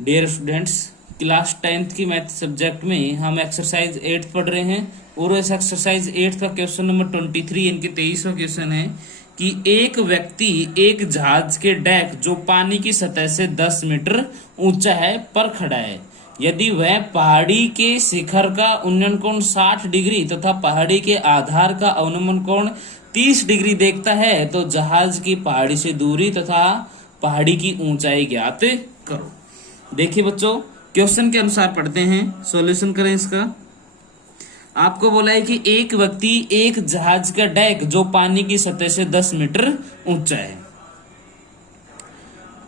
Dear students, class 10th की math subject में हम एक्सरसाइज 8 पढ़ रहे हैं और इस एक्सरसाइज 8 का क्वेश्चन नंबर 23 इनके 23वां क्वेश्चन है कि एक व्यक्ति एक जहाज के डेक जो पानी की सतह से 10 मीटर ऊंचा है पर खड़ा है। यदि वह पहाड़ी के शिखर का उन्नयन कोण 60 डिग्री तथा पहाड़ी के आधार का अवनमन कोण 30 डिग्री देखता है तो जहाज की पहाड़ी से दूरी तथा पहाड़ी की ऊंचाई ज्ञात करो। देखिए बच्चों, क्वेश्चन के अनुसार पढ़ते हैं, सॉल्यूशन करें इसका। आपको बोला है कि एक व्यक्ति एक जहाज का डेक जो पानी की सतह से 10 मीटर ऊंचा है,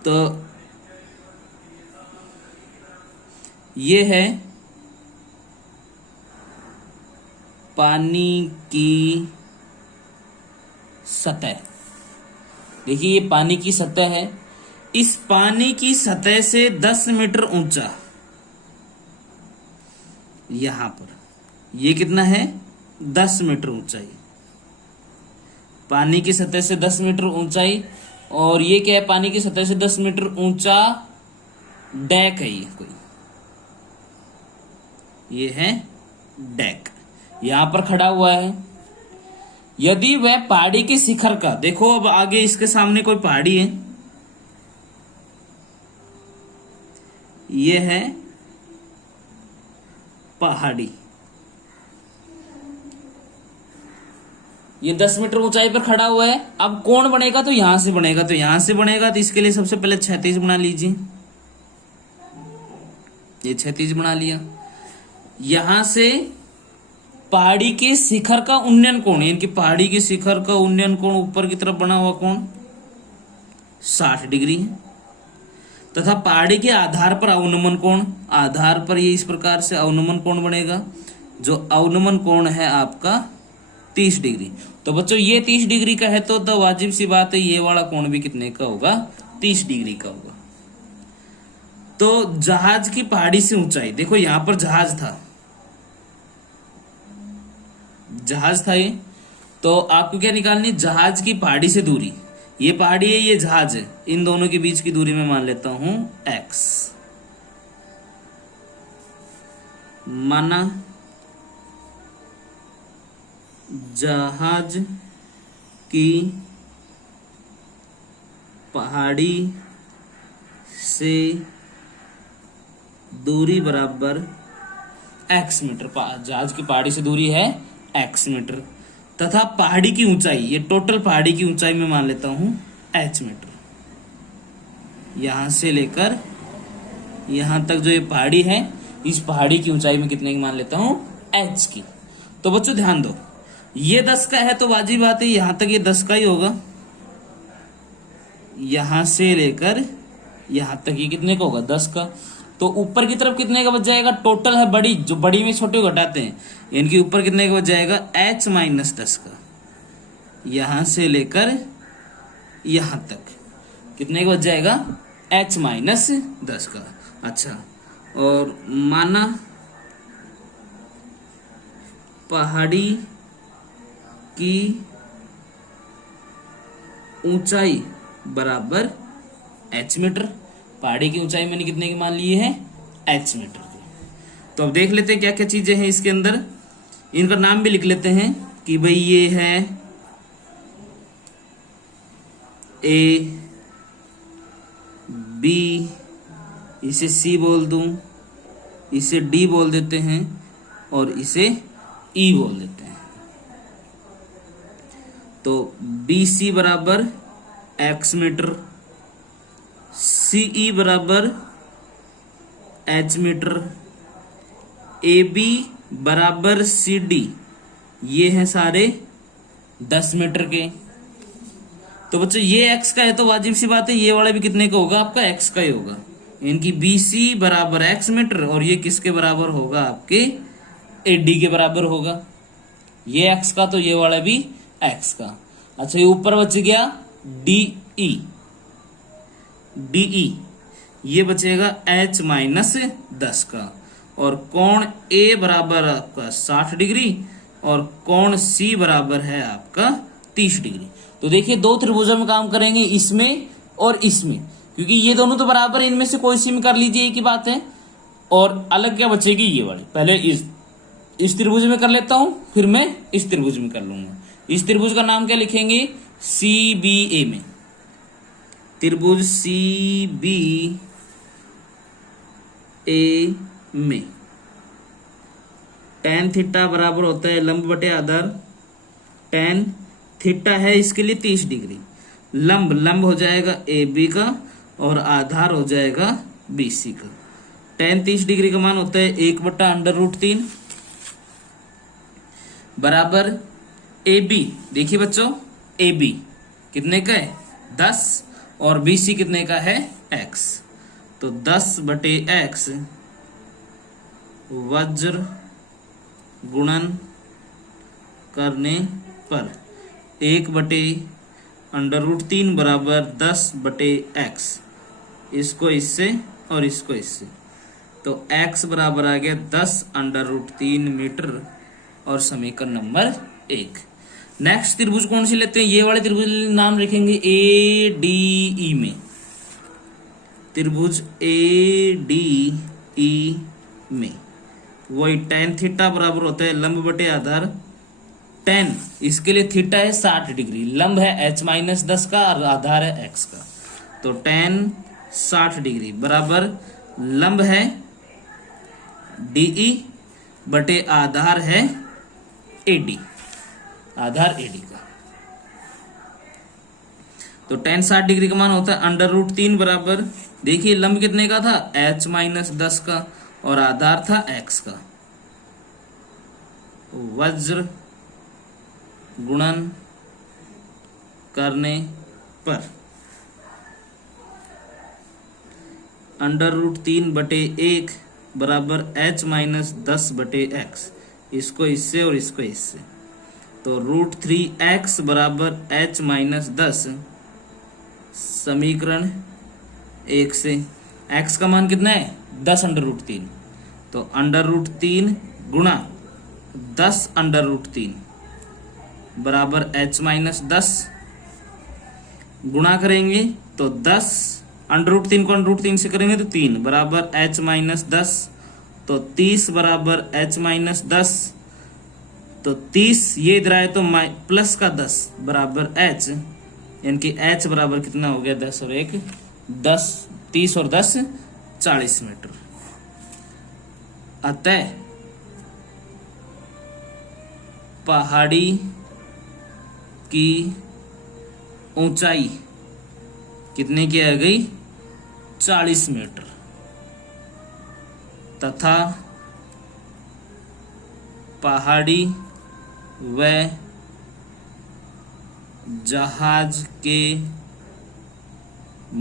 तो ये है पानी की सतह। देखिए ये पानी की सतह है, इस पानी की सतह से 10 मीटर ऊंचा यहां पर ये कितना है 10 मीटर ऊंचाई, पानी की सतह से 10 मीटर ऊंचाई। और ये क्या है, पानी की सतह से 10 मीटर ऊंचा डेक है, ये है डेक, यहां पर खड़ा हुआ है। यदि वह पहाड़ी के शिखर का, देखो अब आगे इसके सामने कोई पहाड़ी है, ये है पहाड़ी, ये 10 मीटर ऊंचाई पर खड़ा हुआ है। अब कोण बनेगा तो यहां से बनेगा, तो यहां से बनेगा, तो इसके लिए सबसे पहले 36 बना लीजिए, ये 36 बना लिया। यहां से पहाड़ी के शिखर का उन्नयन कोण, इनकी पहाड़ी के शिखर का उन्नयन कोण ऊपर की तरफ बना हुआ कोण 60 डिग्री है, तथा पहाड़ी के आधार पर अवनमन कोण, आधार पर ये इस प्रकार से अवनमन कोण बनेगा, जो अवनमन कोण है आपका 30 डिग्री। तो बच्चों ये 30 डिग्री का है तो वाजिब सी बात है ये वाला कोण भी कितने का होगा, 30 डिग्री का होगा। तो जहाज की पहाड़ी से ऊंचाई, देखो यहां पर जहाज था ये, तो आपको क्या निकालनी, जहाज की पहाड़ी से दूरी, ये पहाड़ी है ये जहाज है, इन दोनों के बीच की दूरी मैं मान लेता हूं x, माना जहाज की पहाड़ी से दूरी बराबर x मीटर, जहाज की पहाड़ी से दूरी है x मीटर, तथा पहाड़ी की ऊंचाई, ये टोटल पहाड़ी की ऊंचाई में मान लेता हूं h मीटर, यहां से लेकर यहां तक जो ये पहाड़ी है, इस पहाड़ी की ऊंचाई में कितने की मान लेता हूं, h की। तो बच्चों ध्यान दो, ये 10 का है तो वाजिब बात है यहां तक ये 10 का ही होगा, यहां से लेकर यहां तक ये कितने का होगा, 10 का। तो ऊपर की तरफ कितने का बच जाएगा, टोटल है बड़ी, जो बड़ी में छोटे को घटाते हैं, इनके ऊपर कितने का बच जाएगा, h माइनस 10 का, यहां से लेकर यहां तक कितने का बच जाएगा, h माइनस 10 का। अच्छा, और माना पहाड़ी की ऊंचाई बराबर h मीटर, पहाड़ी की ऊंचाई मैंने कितने की मान ली है, h मीटर की। तो अब देख लेते हैं क्या क्या चीजें हैं इसके अंदर, इनका नाम भी लिख लेते हैं कि भाई ये है A, B, इसे C बोल दूं, इसे D बोल देते हैं और इसे E बोल देते हैं। तो BC बराबर x मीटर, CE बराबर h मीटर, AB बराबर CD, ये है सारे 10 मीटर के। तो बच्चों ये x का है तो वाजिब सी बात है ये वाला भी कितने का होगा, आपका x का ही होगा। इनकी BC बराबर x मीटर और ये किसके बराबर होगा, आपके AD के बराबर होगा। ये x का तो ये वाला भी x का। अच्छा, ये ऊपर बच गया DE, ये बचेगा h माइनस 10 का, और कोण A बराबर आपका 60 डिग्री और कोण C बराबर है आपका 30 डिग्री। तो देखिए दो त्रिभुजों में काम करेंगे, इसमें और इसमें, क्योंकि ये दोनों तो बराबर है, इनमें से कोई सी में कर लीजिए, एक ही बात है। और अलग क्या बचेगी, ये वाली। पहले इस त्रिभुज में कर लेता हूं, फिर मैं इस त्रिभुज में कर लूंगा। इस त्रिभुज का नाम क्या लिखेंगे, CBA में, त्रिभुज CBA में tan थीटा बराबर होता है लंब बटे आधार। tan थीटा है इसके लिए 30 डिग्री, लंब हो जाएगा AB का और आधार हो जाएगा BC का। tan 30 डिग्री का मान होता है 1/√3 बराबर AB। देखिए बच्चों, AB कितने का है 10 और BC कितने का है x। तो 10/x वज्र गुणन करने पर 1/√3 बराबर 10/x। इसको इससे और इसको इससे, तो x बराबर आ गया 10√3 मीटर और समीकरण नंबर 1। नेक्स्ट त्रिभुज कौन सी लेते हैं, ये वाले त्रिभुज नाम लिखेंगे ADE में, त्रिभुज ADE में वही tan थीटा बराबर होता है लंब बटे आधार। tan इसके लिए थीटा है 60 डिग्री, लंब है h-10 का और आधार है x का, तो tan 60 डिग्री बराबर लंब है DE बटे आधार है AD, आधार AD का। तो tan 60 डिग्री का मान होता है √3 बराबर, देखिए लंब कितने का था h-10 का और आधार था x का, वज्र गुणन करने पर √3/1 बराबर h-10/x। इसको इससे और इसको इससे, तो √3x बराबर h-10 समीकरण 1 से। x का मान कितना है 10√3, तो √3 गुणा 10√3 बराबर h-10 गुणा करेंगे तो 10 √3 को √3 से करेंगे तो 3 बराबर h-10, तो 30 बराबर h-10, तो 30 ये इधर आए तो प्लस का 10 बराबर h, यानी कि h बराबर कितना हो गया 10 और 1 10, 30 और 10 40 मीटर। अतः पहाड़ी की ऊंचाई कितने की आ गई 40 मीटर तथा पहाड़ी व जहाज के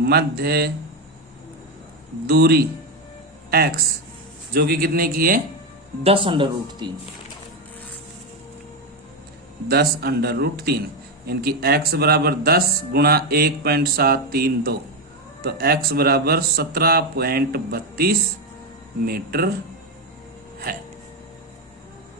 मध्य दूरी x जो कि कितने की है 10√3, 10√3, इनकी x बराबर 10 गुणा 1.732, तो x बराबर 17.32 मीटर है।